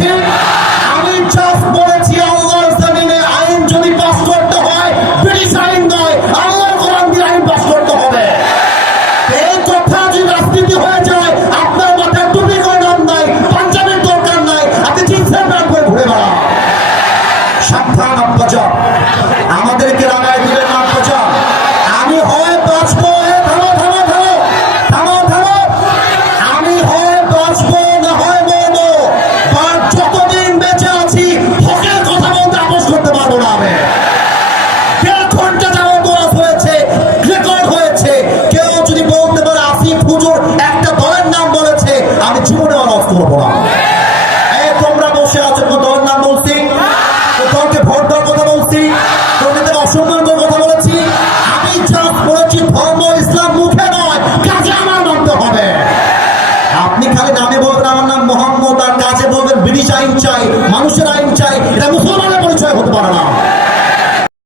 করেছি। আমি জাস্ট আইন যদি পাস করতে হয় এই কথা যদি রাজনীতি হয়ে যায়, আপনার মাথায় টুপি করে নাম নাই, পাঞ্জাবের দরকার নাই আমাদেরকে রাগায় দিলেন আমি হয় বাঁচবো একটা দলের নাম বলেছে, আমি জীবনে অন করব না। তোমরা বসে আছো কোনো দলের নাম বলছি। দলকে ভোট দেওয়ার কথা বলছি। অসম্মান করার কথা বলেছি। আমি যা বলেছি, ধর্ম ইসলাম মুখে নয়, কাজে আমার মানতে হবে। আপনি খালি নামে বলবেন, আমার নাম মোহাম্মদ, আর কাজে বলবেন, ব্রিটিশ আইন চাই, মানুষের আইন চাই, এটা মুসলমানের পরিচয় হতে পারে না।